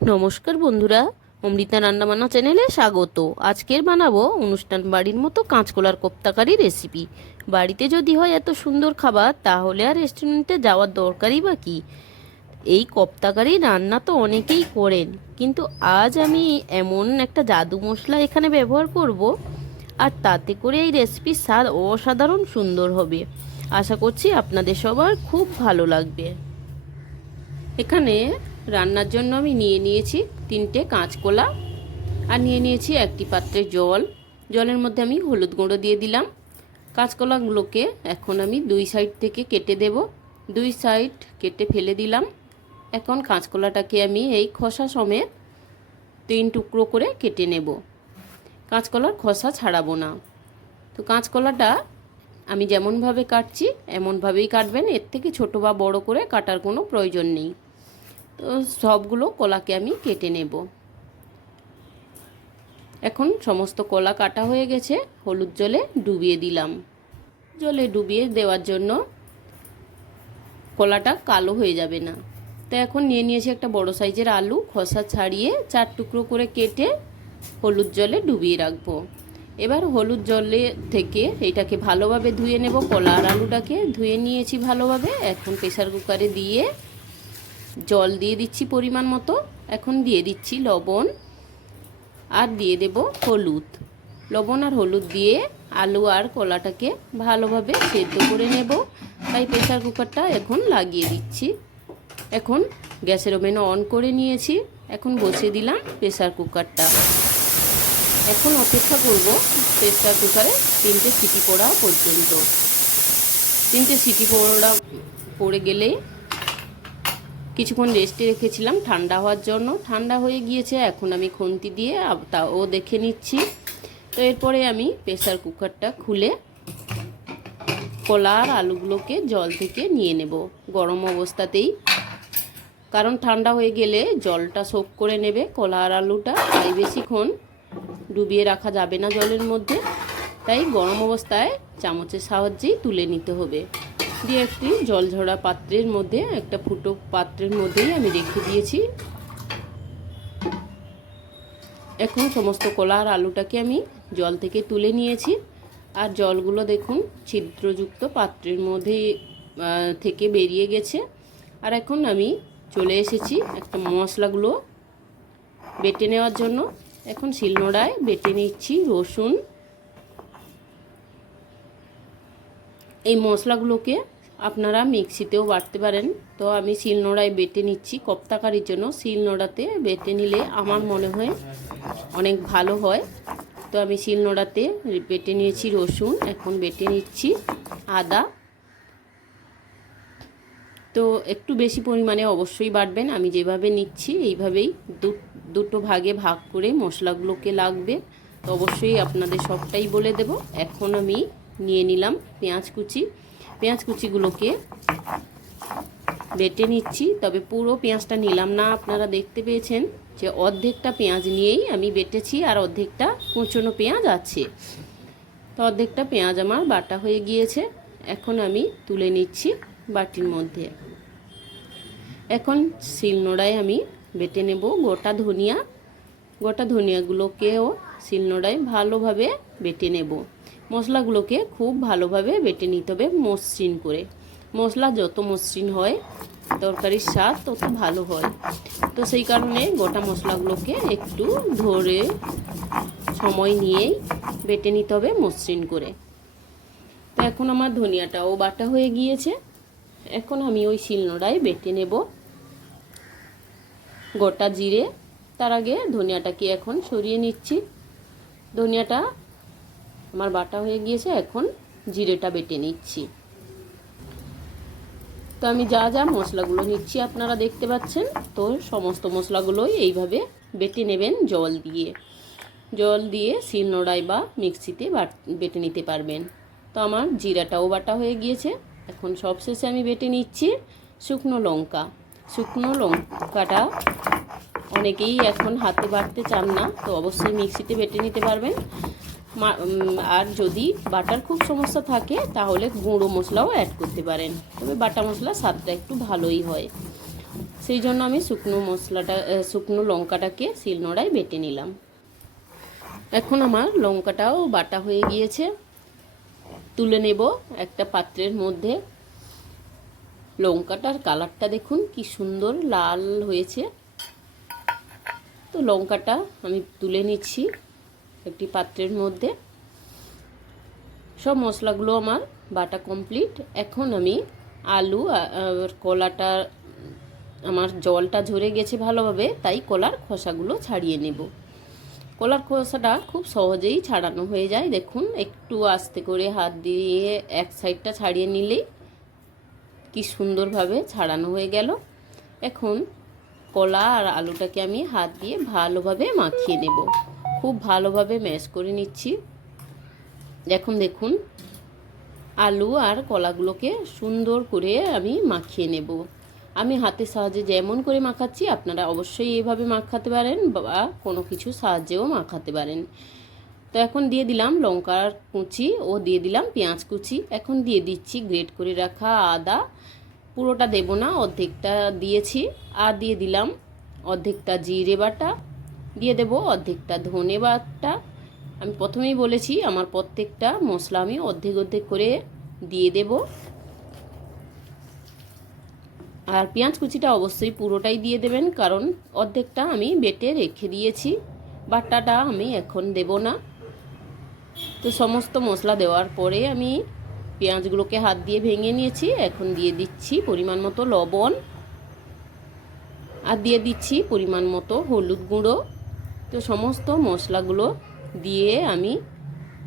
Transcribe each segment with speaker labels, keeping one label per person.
Speaker 1: নমস্কার বন্ধুরা, অমৃতা রান্নাবান্না চ্যানেলে স্বাগত। আজকের বানাবো অনুষ্ঠান বাড়ির মতো কাঁচকলার কোপ্তাকারি রেসিপি। বাড়িতে যদি হয় এত সুন্দর খাবার, তাহলে আর রেস্টুরেন্টে যাওয়ার দরকারই বা কি? এই কোপ্তাকারি রান্না তো অনেকেই করেন, কিন্তু আজ আমি এমন একটা জাদু মশলা এখানে ব্যবহার করব, আর তাতে করে এই রেসিপির স্বাদ অসাধারণ সুন্দর হবে। আশা করছি আপনাদের সবার খুব ভালো লাগবে। এখানে রান্নার জন্য আমি নিয়ে নিয়েছি তিনটে কাঁচকলা আর নিয়ে নিয়েছি একটি পাত্রে জল। জলের মধ্যে আমি হলুদ গুঁড়ো দিয়ে দিলাম। কাঁচকলাগুলোকে এখন আমি দুই সাইড থেকে কেটে দেব। দুই সাইড কেটে ফেলে দিলাম। এখন কাঁচকলাটাকে আমি এই খোসা সমেত তিন টুকরো করে কেটে নেব। কাঁচকলার খোসা ছাড়াবো না। তো কাঁচকলাটা আমি যেমনভাবে কাটছি, এমনভাবেই কাটবেন। এর থেকে ছোট বা বড় করে কাটার কোনো প্রয়োজন নেই। তো সবগুলো কলাকে আমি কেটে নেব। এখন সমস্ত কলা কাটা হয়ে গেছে, হলুদ জলে ডুবিয়ে দিলাম। জলে ডুবিয়ে দেওয়ার জন্য কলাটা কালো হয়ে যাবে না। তো এখন নিয়ে নিয়েছি একটা বড় সাইজের আলু, খোসা ছাড়িয়ে চার টুকরো করে কেটে হলুদ জলে ডুবিয়ে রাখব। এবার হলুদ জলে থেকে এটাকে ভালোভাবে ধুয়ে নেব, কলা আর আলুটাকে। ধুয়ে নিয়েছি ভালোভাবে, এখন প্রেসার কুকারে দিয়ে জল দিয়ে দিচ্ছি পরিমাণ মতো। এখন দিয়ে দিচ্ছি লবণ আর দিয়ে দেব হলুদ। লবণ আর হলুদ দিয়ে আলু আর কলাটাকে ভালোভাবে সেদ্ধ করে নেব। তাই প্রেসার কুকারটা এখন লাগিয়ে দিচ্ছি। এখন গ্যাসের ওভেন অন করে নিয়েছি। এখন বসিয়ে দিলাম প্রেসার কুকারটা। এখন অপেক্ষা করব প্রেসার কুকারে তিনটে সিটি পড়া পর্যন্ত। তিনটে সিটি পড়া পড়ে গেলে কিছুক্ষণ রেস্টে রেখেছিলাম, ঠান্ডা হওয়ার জন্য। ঠান্ডা হয়ে গিয়েছে, এখন আমি খুন্তি দিয়ে তাও দেখে নিচ্ছি। তো এরপরে আমি প্রেসার কুকারটা খুলে কলা আর আলুগুলোকে জল থেকে নিয়ে নেব গরম অবস্থাতেই। কারণ ঠান্ডা হয়ে গেলে জলটা সোক করে নেবে কলা আর আলুটা, তাই বেশিক্ষণ ডুবিয়ে রাখা যাবে না জলের মধ্যে। তাই গরম অবস্থায় চামচের সাহায্যেই তুলে নিতে হবে। দিয়ে একটি জল ঝরা পাত্রের মধ্যে, একটা ফুটো পাত্রের মধ্যেই আমি রেখে দিয়েছি। এখন সমস্ত কলা আর আলুটাকে আমি জল থেকে তুলে নিয়েছি। আর জলগুলো দেখুন, ছিদ্রযুক্ত পাত্রের মধ্যে থেকে বেরিয়ে গেছে। আর এখন আমি চলে এসেছি একটা মশলাগুলো বেটে নেওয়ার জন্য। এখন শিলনোড়ায় বেটে নিচ্ছি রসুন এই মশলাগুলোকে আপনারা মিক্সিতেও বাটতে পারেন। তো আমি শিলনোড়ায় বেটে নিচ্ছি কপ্তাকারির জন্য। শিলনোড়াতে বেটে নিলে আমার মনে হয় অনেক ভালো হয়। তো আমি শিলনোড়াতে বেটে নিয়েছি রসুন, এখন বেটে নিচ্ছি আদা। তো একটু বেশি পরিমাণে অবশ্যই বাটবেন। আমি যেভাবে নিচ্ছি এইভাবেই দুটো ভাগে ভাগ করে মশলাগুলোকে লাগবে। তো অবশ্যই আপনাদের সবটাই বলে দেব। এখন আমি নিয়ে নিলাম পেঁয়াজ কুচি। পেঁয়াজ কুচিগুলোকে বেটে নিচ্ছি, তবে পুরো পেঁয়াজটা নিলাম না। আপনারা দেখতে পেয়েছেন যে অর্ধেকটা পেঁয়াজ নিয়েই আমি বেটেছি আর অর্ধেকটা কুচনো পেঁয়াজ আছে। তো অর্ধেকটা পেঁয়াজ আমার বাটা হয়ে গিয়েছে। এখন আমি তুলে নিচ্ছি বাটির মধ্যে। এখন শিলনোড়ায় আমি বেটে নেব গোটা ধনিয়া। গোটা ধনিয়াগুলোকেও শিলনোড়ায় ভালোভাবে বেটে নেব। মশলাগুলোকে খুব ভালোভাবে বেটে নিতে হবে মসৃণ করে। মশলা যত মসৃণ হয়, তরকারির স্বাদ তত ভালো হয়। তো সেই কারণে গোটা মশলাগুলোকে একটু ধরে সময় নিয়েই বেটে নিতে হবে মসৃণ করে। তো এখন আমার ধনিয়াটাও বাটা হয়ে গিয়েছে। এখন আমি ওই শিলনোড়ায় বেটে নেব। গোটা জিরে, তার আগে ধনিয়াটাকে এখন সরিয়ে নিচ্ছি। ধনিয়াটা আমার বাটা হয়ে গিয়েছে, এখন জিরেটা বেটে নিচ্ছি। তো আমি যা যা মশলাগুলো নিচ্ছি, আপনারা দেখতে পাচ্ছেন, তো সমস্ত মশলাগুলোই এইভাবে বেটে নেবেন জল দিয়ে। জল দিয়ে শিলনোড়ায় বা মিক্সিতে বেটে নিতে পারবেন। তো আমার জিরাটাও বাটা হয়ে গিয়েছে, এখন সবশেষে আমি বেটে নিচ্ছি শুকনো লঙ্কা। শুকনো লঙ্কাটা অনেকেই এখন হাতে বাটতে চান না, তো অবশ্যই মিক্সিতে বেটে নিতে পারবেন। আর যদি বাটার খুব সমস্যা থাকে, তাহলে গুঁড়ো মশলাও অ্যাড করতে পারেন। তবে বাটা মশলা স্বাদটা একটু ভালোই হয়। সেই জন্য আমি শুকনো মশলাটা শুকনো লঙ্কাটাকে শিলনোড়ায় বেটে নিলাম। এখন আমার লঙ্কাটাও বাটা হয়ে গিয়েছে। তুলে নেব একটা পাত্রের মধ্যে। লঙ্কাটার কালারটা দেখুন, কি সুন্দর লাল হয়েছে। তো লঙ্কাটা আমি তুলে নিচ্ছি। একটি পাত্রের মধ্যে। সব মশলাগুলো আমার বাটা কমপ্লিট এখন আমি আলু আর কলাটা, আমার জলটা ঝরে গেছে ভালোভাবে, তাই কলার খোসাগুলো ছাড়িয়ে নেব। কলার খোসাটা খুব সহজেই ছাড়ানো হয়ে যায়। দেখুন, একটু আস্তে করে হাত দিয়ে এক সাইডটা ছাড়িয়ে নিলেই কি সুন্দরভাবে ছাড়ানো হয়ে গেল। এখন কলা আর আলুটাকে আমি হাত দিয়ে ভালোভাবে মাখিয়ে নেব। খুব ভালোভাবে ম্যাশ করে নিচ্ছি। এখন দেখুন, আলু আর কলাগুলোকে সুন্দর করে আমি মাখিয়ে নেব। আমি হাতের সাহায্যে যেমন করে মাখাচ্ছি, আপনারা অবশ্যই এইভাবে মাখাতে পারেন বা কোনো কিছু সাহায্যেও মাখাতে পারেন। তো এখন দিয়ে দিলাম লঙ্কার কুচি ও দিয়ে দিলাম পেঁয়াজ কুচি। এখন দিয়ে দিচ্ছি গ্রেট করে রাখা আদা। পুরোটা দেব না, অর্ধেকটা দিয়েছি। আর দিয়ে দিলাম অর্ধেকটা জিরে বাটা। দিয়ে দেব অর্ধেকটা ধনে বাটা। আমি প্রথমেই বলেছি, আমার প্রত্যেকটা মশলা আমি অর্ধেক অর্ধেক করে দিয়ে দেব। আর পেঁয়াজ কুচিটা অবশ্যই পুরোটাই দিয়ে দেবেন, কারণ অর্ধেকটা আমি বেটে রেখে দিয়েছি। বাটাটা আমি এখন দেব না। তো সমস্ত মশলা দেওয়ার পরে আমি পেঁয়াজগুলোকে হাত দিয়ে ভেঙে নিয়েছি, এখন দিয়ে দিচ্ছি পরিমাণ মতো লবণ। আর দিয়ে দিচ্ছি পরিমাণ মতো হলুদ গুঁড়ো। তো সমস্ত মশলাগুলো দিয়ে আমি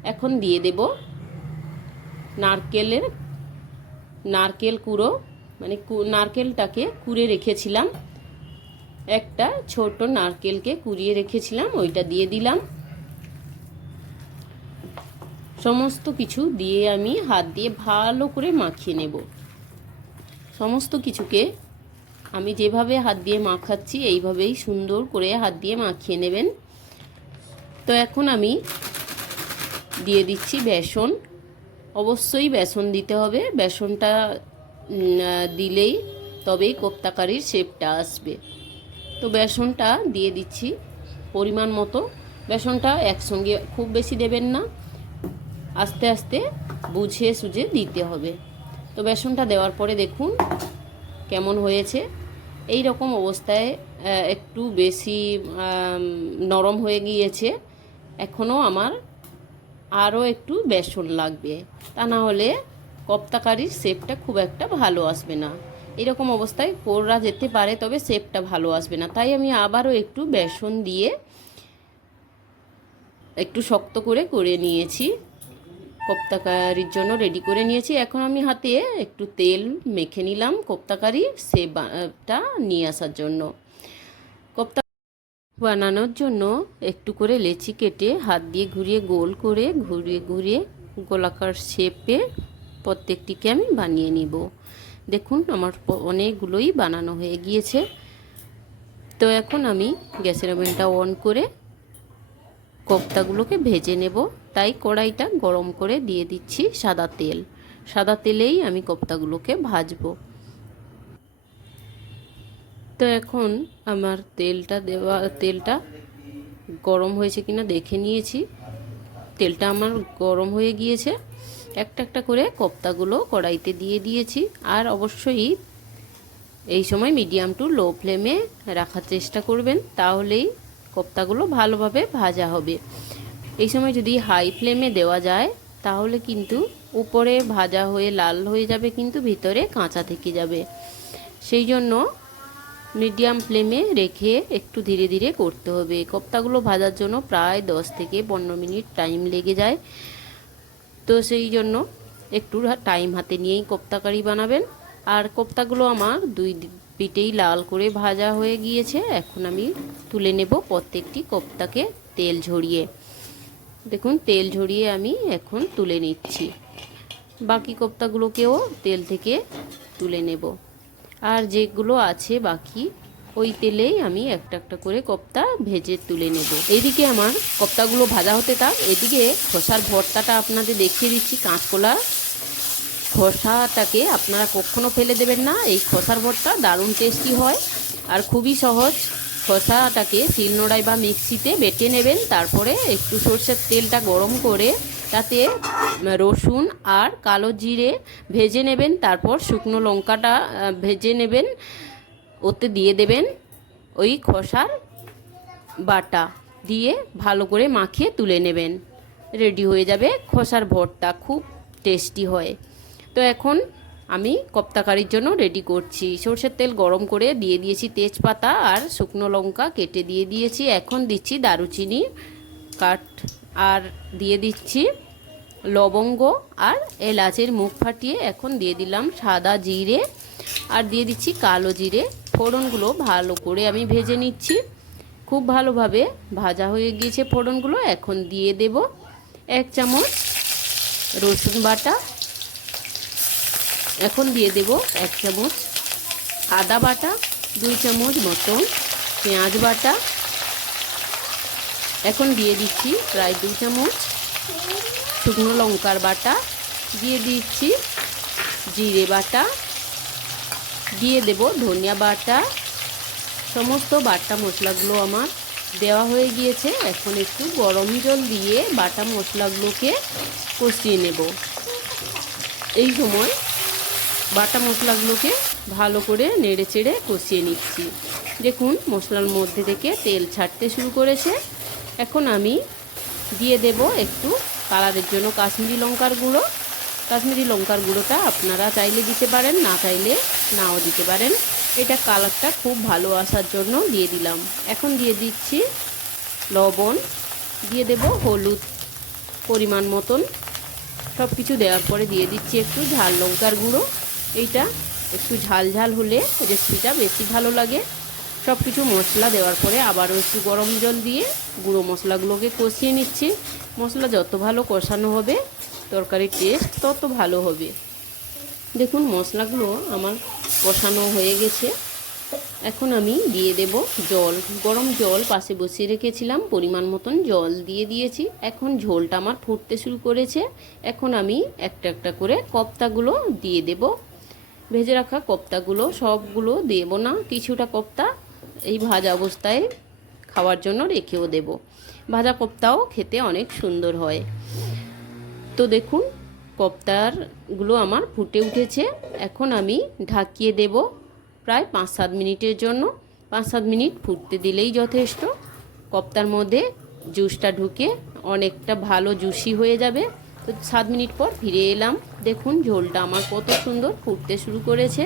Speaker 1: এখন দিয়ে দেব নারকেলের নারকেল কুড়ো মানে নারকেলটাকে কুড়ে রেখেছিলাম। একটা ছোট নারকেলকে কুড়িয়ে রেখেছিলাম, ওইটা দিয়ে দিলাম। সমস্ত কিছু দিয়ে আমি হাত দিয়ে ভালো করে মাখিয়ে নেব। সমস্ত কিছুকে আমি যেভাবে হাত দিয়ে মাখাচ্ছি, এইভাবেই সুন্দর করে হাত দিয়ে মাখিয়ে নেবেন। তো এখন আমি দিয়ে দিচ্ছি বেসন। অবশ্যই বেসন দিতে হবে। বেসনটা দিলেই তবেই কোপ্তাকারির শেপটা আসবে। তো বেসনটা দিয়ে দিচ্ছি পরিমাণ মতো। বেসনটা একসঙ্গে খুব বেশি দেবেন না। আস্তে আস্তে বুঝে সুঝে দিতে হবে। তো বেসনটা দেওয়ার পরে দেখুন কেমন হয়েছে? এই রকম অবস্থায় একটু বেশি নরম হয়ে গিয়েছে। এখনও আমার আরও একটু বেসন লাগবে। তা না হলে কপ্তাকারির শেপটা খুব একটা ভালো আসবে না। এরকম অবস্থায় করা যেতে পারে, তবে শেপটা ভালো আসবে না। তাই আমি আবারও একটু বেসন দিয়ে একটু শক্ত করে করে নিয়েছি। কোপ্তাকারির জন্য রেডি করে নিয়েছি। এখন আমি হাতে একটু তেল মেখে নিলাম কোপ্তাকারি সেটা নিয়ে আসার জন্য। কোপ্তা বানানোর জন্য একটু করে লেচি কেটে হাত দিয়ে ঘুরিয়ে গোল করে ঘুরিয়ে ঘুরিয়ে গোলাকার শেপে প্রত্যেকটিকে আমি বানিয়ে নিব। দেখুন, আমার অনেকগুলোই বানানো হয়ে গিয়েছে। তো এখন আমি গ্যাসের ওভেনটা অন করে কোপ্তাগুলোকে ভেজে নেব। তাই কড়াইটা গরম করে দিয়ে দিচ্ছি সাদা তেল। সাদা তেলেই আমি কোপ্তাগুলোকে ভাজবো। তো এখন আমার তেলটা দেওয়া, তেলটা গরম হয়েছে কিনা দেখে নিয়েছি। তেলটা আমার গরম হয়ে গিয়েছে। একটা একটা করে কোপ্তাগুলো কড়াইতে দিয়ে দিয়েছি। আর অবশ্যই এই সময় মিডিয়াম টু লো ফ্লেমে রাখার চেষ্টা করবেন, তাহলেই কোপ্তাগুলো ভালোভাবে ভাজা হবে। এই সময় যদি হাই ফ্লেমে দেওয়া যায়, তাহলে কিন্তু উপরে ভাজা হয়ে লাল হয়ে যাবে, কিন্তু ভিতরে কাঁচা থেকে যাবে। সেই জন্য মিডিয়াম ফ্লেমে রেখে একটু ধীরে ধীরে করতে হবে। কোপ্তাগুলো ভাজার জন্য প্রায় দশ থেকে পনেরো মিনিট টাইম লেগে যায়। তো সেই জন্য একটু টাইম হাতে নিয়েই কোপ্তা কারি বানাবেন। আর কোপ্তাগুলো আমার দুই পিঠেই লাল করে ভাজা হয়ে গিয়েছে। এখন আমি তুলে নেব প্রত্যেকটি কোপ্তাকে তেল ঝরিয়ে। দেখুন, তেল ঝরিয়ে আমি এখন তুলে নিচ্ছি। বাকি কোপ্তাগুলোকেও তেল থেকে তুলে নেব। আর যেগুলো আছে বাকি, ওই তেলেই আমি একটা একটা করে কোপ্তা ভেজে তুলে নেব। এইদিকে আমার কোপ্তাগুলো ভাজা হতে থাক। এদিকে খোসার ভর্তাটা আপনাদের দেখিয়ে দিচ্ছি। কাঁচকলা খোসাটাকে আপনারা কখনো ফেলে দেবেন না। এই খোসার ভর্তা দারুণ টেস্টি হয় আর খুবই সহজ। খোসাটাকে শিলনোড়ায় বা মিক্সিতে বেটে নেবেন। তারপরে একটু সর্ষের তেলটা গরম করে তাতে রসুন আর কালো জিরে ভেজে নেবেন। তারপর শুকনো লঙ্কাটা ভেজে নেবেন। ওতে দিয়ে দেবেন ওই খসার বাটা দিয়ে ভালো করে মাখিয়ে তুলে নেবেন। রেডি হয়ে যাবে খসার ভর্তা, খুব টেস্টি হয়। তো এখন আমি কপ্তাকারির জন্য রেডি করছি। সর্ষের তেল গরম করে দিয়ে দিয়েছি তেজপাতা আর শুকনো লঙ্কা কেটে দিয়ে দিয়েছি। এখন দিচ্ছি দারুচিনি কাঠ আর দিয়ে দিচ্ছি লবঙ্গ আর এলাচের মুখ ফাটিয়ে এখন দিয়ে দিলাম সাদা জিরে আর দিয়ে দিচ্ছি কালো জিরে। ফোড়নগুলো ভালো করে আমি ভেজে নিচ্ছি। খুব ভালোভাবে ভাজা হয়ে গিয়েছে ফোড়নগুলো। এখন দিয়ে দেব এক চামচ রসুন বাটা এখন দিয়ে দেব এক চামচ আদা বাটা, দুই চামচ মতন পেঁয়াজ বাটা। এখন দিয়ে দিচ্ছি প্রায় দুই চামচ শুকনো লঙ্কার বাটা। দিয়ে দিচ্ছি জিরে বাটা। দিয়ে দেব ধনিয়া বাটা। সমস্ত বাটা মশলাগুলো আমার দেওয়া হয়ে গিয়েছে। এখন একটু গরম জল দিয়ে বাটা মশলাগুলোকে কষিয়ে নেব। এই সময় বাটা মশলাগুলোকে ভালো করে নেড়ে চেড়ে কষিয়ে নিচ্ছি। দেখুন, মশলার মধ্যে থেকে তেল ছাড়তে শুরু করেছে। এখন আমি দিয়ে দেব একটু কালারের জন্য কাশ্মীরি লঙ্কার গুঁড়ো। কাশ্মীরি লঙ্কার গুঁড়োটা আপনারা চাইলে দিতে পারেন, না চাইলে নাও দিতে পারেন। এটা কালারটা খুব ভালো আসার জন্য দিয়ে দিলাম। এখন দিয়ে দিচ্ছি লবণ। দিয়ে দেব হলুদ পরিমাণ মতন। সব কিছু দেওয়ার পরে দিয়ে দিচ্ছি একটু ঝাল লঙ্কার গুঁড়ো। এইটা একটু ঝাল ঝাল হলে রেসিপিটা বেশি ভালো লাগে। সব কিছু মশলা দেওয়ার পরে আবারও একটু গরম জল দিয়ে গুঁড়ো মশলাগুলোকে কষিয়ে নিচ্ছি। মশলা যত ভালো কষানো হবে, তরকারির টেস্ট তত ভালো হবে। দেখুন, মশলাগুলো আমার কষানো হয়ে গেছে। এখন আমি দিয়ে দেব জল। গরম জল পাশে বসিয়ে রেখেছিলাম, পরিমাণ মতন জল দিয়ে দিয়েছি। এখন ঝোলটা আমার ফুটতে শুরু করেছে। এখন আমি একটা একটা করে কপ্তাগুলো দিয়ে দেব। ভেজে রাখা কপ্তাগুলো, সবগুলো দেব না। কিছুটা কপ্তা এই ভাজা অবস্থায় খাওয়ার জন্য রেখেও দেব। ভাজা কপ্তাও খেতে অনেক সুন্দর হয়। তো দেখুন, কপ্তারগুলো আমার ফুটে উঠেছে। এখন আমি ঢাকিয়ে দেব প্রায় পাঁচ সাত মিনিটের জন্য। পাঁচ সাত মিনিট ফুটতে দিলেই যথেষ্ট। কপ্তার মধ্যে জুসটা ঢুকে অনেকটা ভালো জুসি হয়ে যাবে। তো সাত মিনিট পর ফিরে এলাম। দেখুন, ঝোলটা আমার কত সুন্দর ফুটতে শুরু করেছে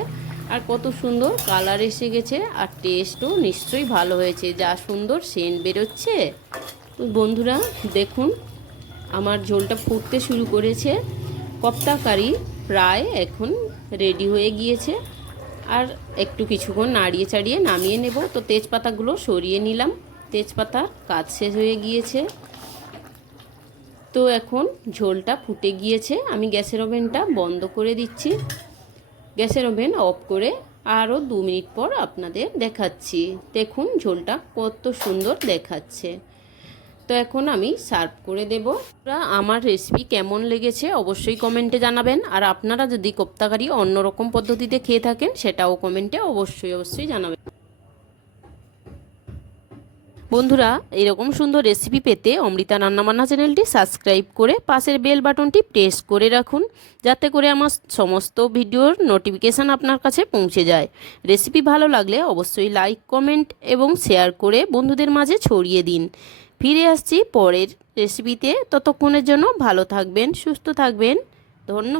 Speaker 1: আর কত সুন্দর কালার এসে গেছে আর টেস্টও নিশ্চয়ই ভালো হয়েছে। যা সুন্দর সেন্ট বেরোচ্ছে। তো বন্ধুরা, দেখুন, আমার ঝোলটা ফুটতে শুরু করেছে। কপ্তা কারি প্রায় এখন রেডি হয়ে গিয়েছে। আর একটু কিছুক্ষণ নাড়িয়ে চাড়িয়ে নামিয়ে নেব। তো তেজপাতাগুলো সরিয়ে নিলাম। তেজপাতার কাজ শেষ হয়ে গিয়েছে। তো এখন ঝোলটা ফুটে গিয়েছে। আমি গ্যাসের ওভেনটা বন্ধ করে দিচ্ছি। গ্যাসের ওভেন অফ করে আরও দু মিনিট পর আপনাদের দেখাচ্ছি। দেখুন ঝোলটা কত সুন্দর দেখাচ্ছে। তো এখন আমি সার্ভ করে দেব। আমার রেসিপি কেমন লেগেছে অবশ্যই কমেন্টে জানাবেন। আর আপনারা যদি কোপ্তাকারি অন্যরকম পদ্ধতিতে খেয়ে থাকেন, সেটাও কমেন্টে অবশ্যই অবশ্যই জানাবেন। বন্ধুরা, এরকম সুন্দর রেসিপি পেতে অমৃতা রান্নাবান্না চ্যানেলটি সাবস্ক্রাইব করে পাশের বেল বাটনটি প্রেস করে রাখুন, যাতে করে আমার সমস্ত ভিডিওর নোটিফিকেশান আপনার কাছে পৌঁছে যায়। রেসিপি ভালো লাগলে অবশ্যই লাইক কমেন্ট এবং শেয়ার করে বন্ধুদের মাঝে ছড়িয়ে দিন। ফিরে আসছি পরের রেসিপিতে ততক্ষণের জন্য ভালো থাকবেন, সুস্থ থাকবেন। ধন্যবাদ।